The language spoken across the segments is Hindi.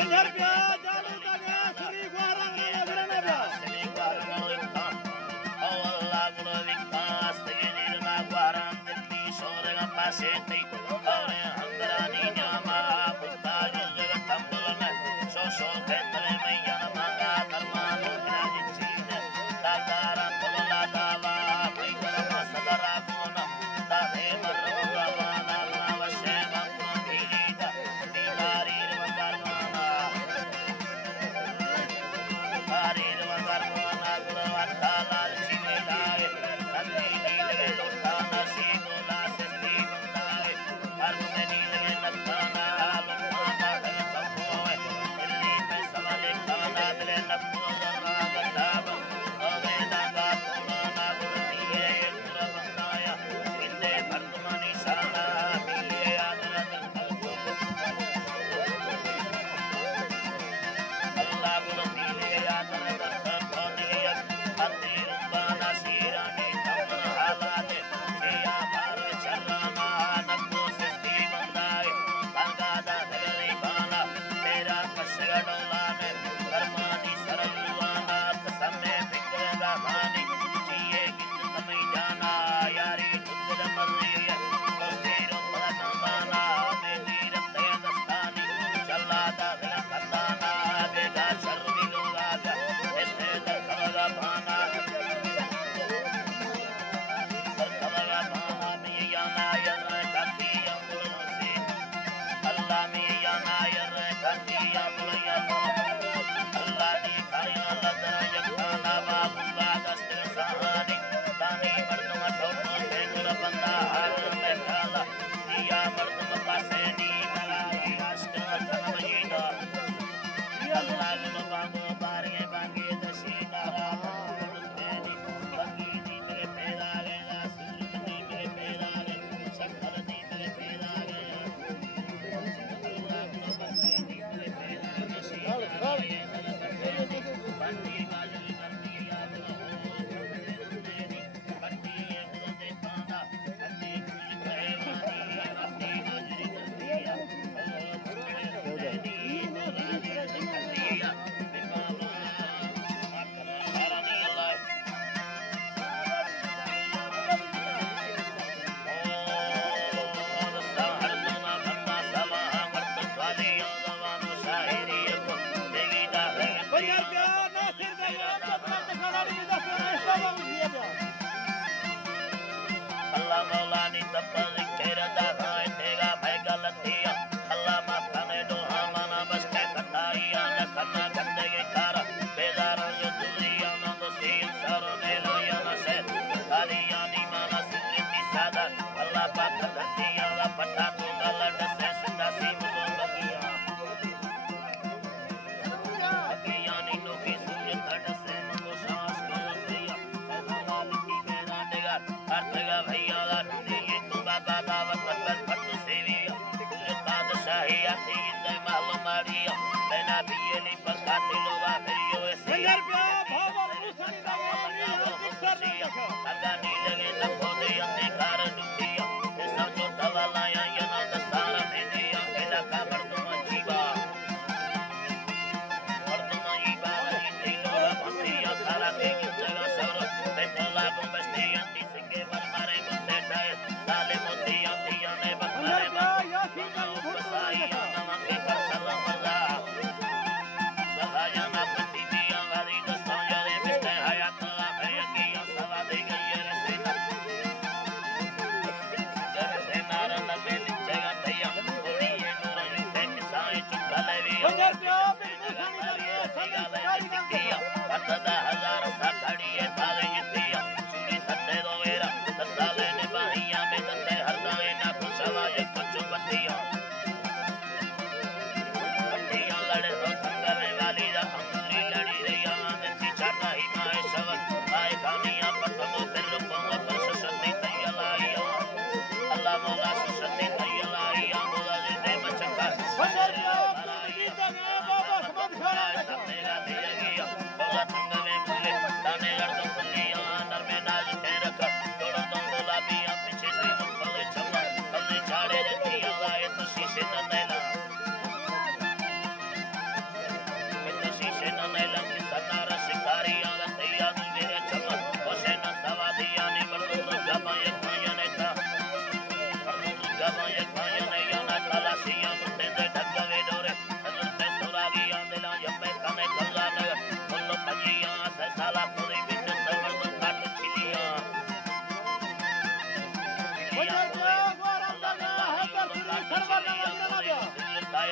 रुपया जालू तक श्री गुआरंग ने अग्रना बया श्री गुआरंग इतना ओ अल्लाह गुरु विकास के निर्ना गुआरंग दिल्ली शोरगा पासे ती और हंगरानी न्यामा बुद्धा जगत तंबुलन शो शो खेतरे में यन मांगा धर्मानो विराजित चीन दातारा पुला दावा पैगरम सदरा गुण दाहे मर्म वाना वशे मंगो धीरीदा दीदारी वगरमाना हरीर वगरमाना गुणवत्ता लाल चिमेलाए नंदी नीलगे लोटा नसीबो लासस्ती मंदाए अर्म नीलगे नत्ताना लुमाना है तपोए दिल्ली पे सवाले खाना दिले नप्पो जरा गंधाब अवे नागा पुनाना गुणतीये गुणवंताया इन्ने भर्तमानी शाना बीए आदरा दर्तको अल्लाह गुणतीये आदरा दर्तको दिया अति रुबाना सीरानी तमन हालाते किया बार चरना नक्को सिस्ती मंदाए अंगादा धगरी बाना तेरा कशगा डोला में कर्मानी सरलवाना कसमे फिक्रेगा मानी जिए कित तमई जाना यारी खुद मर्जी तस्वीरों पर नमाना मेरी रत्ते दस्तानी चला दाखिल खताना बेगा शर्मी लोगा इससे दरखलगा भाना में याना यर काती अम्बुलसी अल्लाह में याना यर काती अम्बुलया अल्लाह दी खाया लदर यखाना बाबुला दस्त सहानी दानी मर्दम ठोको तेगुल बंदा हार में खाला दिया मर्दम पासे नी कलाई अष्ट तनमयीदा अल्लाह गुण बांगो बारिये बांगे दशीना राम तेरी बंगी दी मेरे पैदा गया सूरज दी मेरे पैदा गया शक्कर दी मेरे पैदा गया अल्लाह गुण बंगी दी मेरे पैदा दशीना बंदी गाजल करनी याद हो तेरी बंदी ये मुझे पाना बंदी कुछ कहवानी बंदी गाजल करनी याद हो तेरी मुरादी करनी याद बिमामा आकर हरानी अल्लाह और सहरना बंदा सवा मर्द स्वाली जवानो शायरी को देगी दा है रुपया नासिर गया अपना तकरारी में दफना इस्लाम दिया जा अल्लाह मौलानी तब्बल तेरा दागा तेगा मैं गलतिया अल्लाह माफने दो हमाना बस के कटाइया न करना गंदे के कार बेदार जो दुनिया न दोस्ती सरो ने लोया न से खालिया नी माना सिद्दीकी सादा अल्लाह पाक धरतिया ला पटा तो गलत से सिंदासी मुगो बगिया बगिया नी नो की सूरज धड़ से मुगो सांस को सैया मालिक की बेरा देगा अर्तगा भैया ला ये तू बाबा दावत पर फट सेविया सूरज बादशाही आती इल्ले मालूम मारिया बिना बियली पर खाती लोगा फिरियो ऐसे रुपया भाव मुसनी दा पिक्चर देखो अगा नीलगे नखो दे अंधे कार दुखिया ऐसा जो दवाला या ना दसारा में दिया एला का मर्दम जीवा मर्दम जीवा वाली तीनों भंतिया खाला के जगह सर बेटला को बस्ती अंती सिंगे मर मारे मुंडे ठाए ताले मोती अंतिया ने बखरे यासीन का बसाइया नमक के कर सलाम अल्लाह सहायना पति बिया वाली दस्तां यारे बिस्ते हयात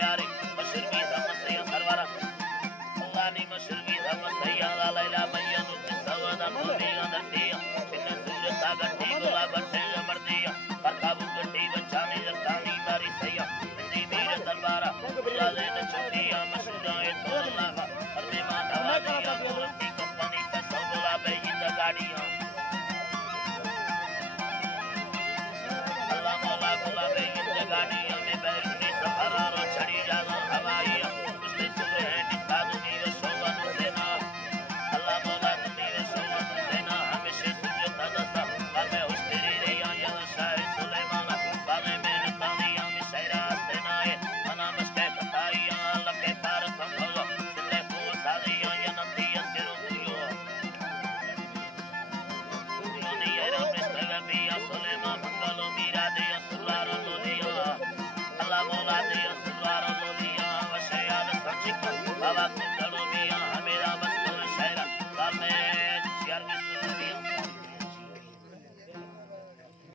यारे मशरकी समसया सरवारा अल्लाह ने मशरकी समसया लैला मैयन सवदा मुनिया दतिया इन सूरता गट्टी गोला बट्टे मर्दिया परकाबू गट्टी बचाने जतानी बारी सैया इंदी मीर दरबारा जाले न छुटिया मशराए तो अल्लाह हरमे माता वादिया गोलती कंपनी पे सौला पे इन गाड़ियां अल्लाह मौला गोला पे इन गाड़ियां में बैरनी सफरा रो छड़ी जाना हवाइया